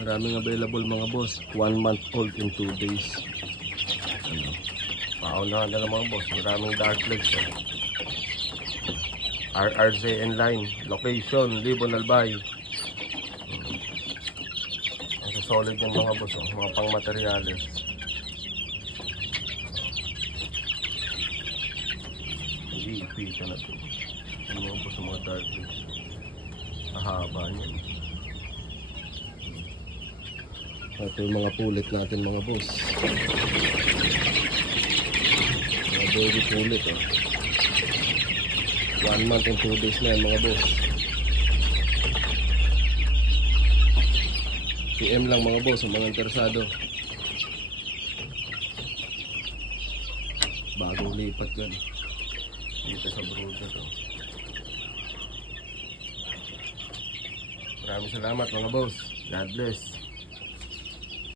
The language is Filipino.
Maraming available mga boss. 1 month old in 2 days. Ano? Paunahan na lang mga boss. Maraming dark legs. RRZN line. Location, Libon Albay. Ang solid yung mga boss. Mga pang materyales. Iipita na ito. Yung mga boss, mga dark legs. Ahaba niyan. Ito yung mga pulit natin mga boss. Mga baby pulit 1 month and 2 days na yan mga boss. PM lang mga boss ang mga interesado. Bagong lipat yan dito sa brooder. Maraming salamat mga boss. God bless.